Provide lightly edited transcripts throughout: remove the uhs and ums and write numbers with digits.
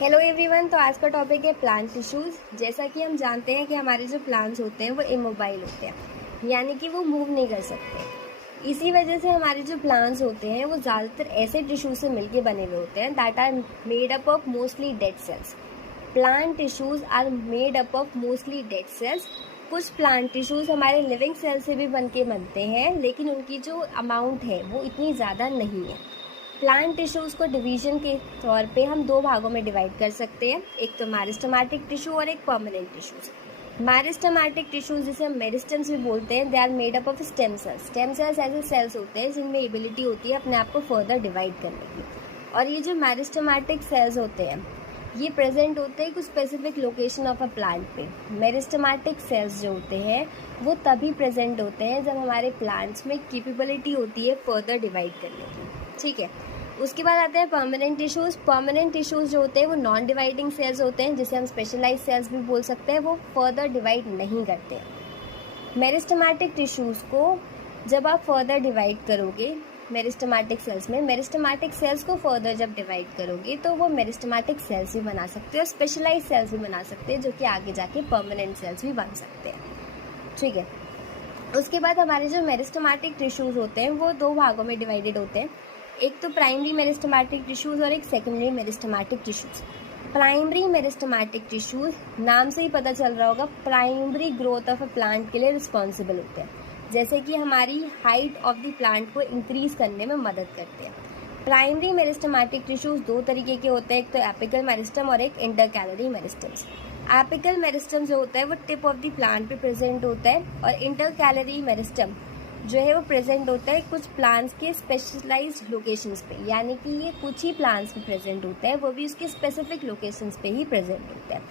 Hello everyone. तो आज का टॉपिक है प्लांट टिश्यूज़। जैसा कि हम जानते हैं कि हमारे जो प्लांट्स होते हैं वो इमोबाइल होते हैं, यानी कि वो मूव नहीं कर सकते। इसी वजह से हमारे जो प्लांट्स होते हैं वो ज़्यादातर ऐसे टिश्यू से मिलके बने हुए होते हैं that are made up of mostly dead cells. Plant tissues are made up of mostly dead cells. कुछ प्लांट टिश्यूज़ हमारे लिविंग सेल से भी बनते हैं, लेकिन उनकी जो अमाउंट है वो इतनी ज़्यादा नहीं है। प्लांट टिश्यूज़ को डिवीजन के तौर पे हम दो भागों में डिवाइड कर सकते हैं, एक तो मेरिस्टेमेटिक टिश्यू और एक परमानेंट टिश्यूज़। मेरिस्टेमेटिक टिश्यूज़ जिसे हम मेरिस्टेम्स भी बोलते हैं, they are made up of stem cells. Stem cells ऐसे सेल्स होते हैं जिनमें एबिलिटी होती है अपने आप को फर्दर डिवाइड करने की। और ये जो मेरिस्टेमेटिक सेल्स होते हैं ये प्रेजेंट होते हैं कुछ specific location of a plant पे। मेरिस्टेमेटिक सेल्स जो होते हैं वो तभी प्रेजेंट होते हैं जब हमारे प्लांट्स में कैपेबिलिटी होती है फर्दर डिवाइड करने की, ठीक है। उसके बाद आते हैं परमानेंट टिश्यूज़। परमानेंट टिश्यूज़ जो होते हैं वो नॉन डिवाइडिंग सेल्स होते हैं, जिसे हम स्पेशलाइज सेल्स भी बोल सकते हैं। वो फर्दर डिवाइड नहीं करते हैं। मेरिस्टेमेटिक टिश्यूज़ को जब आप फर्दर डिवाइड करोगे मेरिस्टेमेटिक सेल्स में, मेरिस्टेमेटिक सेल्स को फर्दर जब डिवाइड करोगे तो वो मेरिस्टेमेटिक सेल्स भी बना सकते हैं और स्पेशलाइज सेल्स भी बना सकते हैं, जो कि आगे जाके परमानेंट सेल्स भी बन सकते हैं, ठीक है। उसके बाद हमारे जो मेरिस्टेमेटिक टिश्यूज़ होते हैं वो दो भागों में डिवाइडेड होते हैं, एक तो प्राइमरी मेरिस्टेमेटिक टिश्यूज़ और एक secondary meristematic tissues. Primary meristematic tissues, नाम से ही पता चल रहा होगा, primary growth of a plant के लिए रिस्पॉन्सिबल होते हैं, जैसे कि हमारी हाइट ऑफ द प्लांट को इंक्रीज करने में मदद करते हैं। प्राइमरी मेरिस्टेमेटिक टिश्यूज़ दो तरीके के होते हैं, एक तो एपिकल मेरिस्टम और एक इंटरकैलरी मेरिस्टम्स। एपिकल मेरिस्टम जो होता है वो टिप ऑफ द प्लांट पे प्रेजेंट होता है, और इंटरकैलरी मेरिस्टम जो है वो प्रेजेंट होता है कुछ प्लांट्स के स्पेशलाइज्ड लोकेशंस पे, यानी कि ये कुछ ही प्लांट्स पे प्रेजेंट होता है, वो भी उसके स्पेसिफिक लोकेशंस पे ही प्रेजेंट होता है।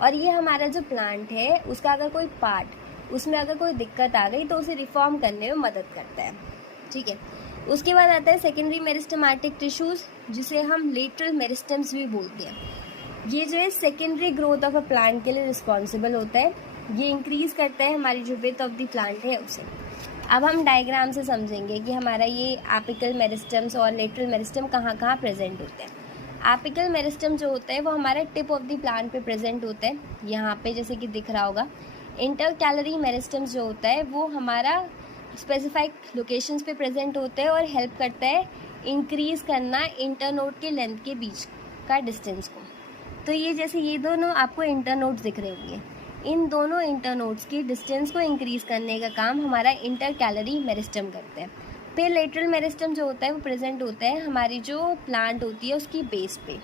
और ये हमारा जो प्लांट है उसका अगर कोई पार्ट, उसमें अगर कोई दिक्कत आ गई तो उसे रिफॉर्म करने में मदद करता है, ठीक है। उसके बाद आता है सेकेंडरी मेरिस्टेमेटिक टिश्यूज़, जिसे हम लेटरल मेरिस्टम्स भी बोलते हैं। ये जो है secondary growth of a plant के लिए रिस्पॉन्सिबल होता है। ये इंक्रीज करता है हमारी जो विथ ऑफ द प्लांट है उसे। अब हम डायग्राम से समझेंगे कि हमारा ये एपिकल मेरिस्टम्स और लेटरल मेरिस्टम कहाँ कहाँ प्रेजेंट होते हैं। एपिकल मेरिस्टम जो होता है वो हमारा टिप ऑफ द प्लांट पे प्रेजेंट होता है, यहाँ पे जैसे कि दिख रहा होगा। इंटरकैलरी मेरिस्टम्स जो होता है वो हमारा स्पेसिफाइड लोकेशंस पे प्रेजेंट होता है और हेल्प करता है इंक्रीज करना इंटरनोड के लेंथ के बीच का डिस्टेंस को। तो ये जैसे ये दोनों आपको इंटरनोड्स दिख रहे होंगे, इन दोनों इंटरनोड्स की डिस्टेंस को इंक्रीज करने का काम हमारा इंटरकैलरी मेरिस्टम करते हैं। फिर लेटरल मेरिस्टम जो होता है वो प्रेजेंट होता है हमारी जो प्लांट होती है उसकी बेस पे।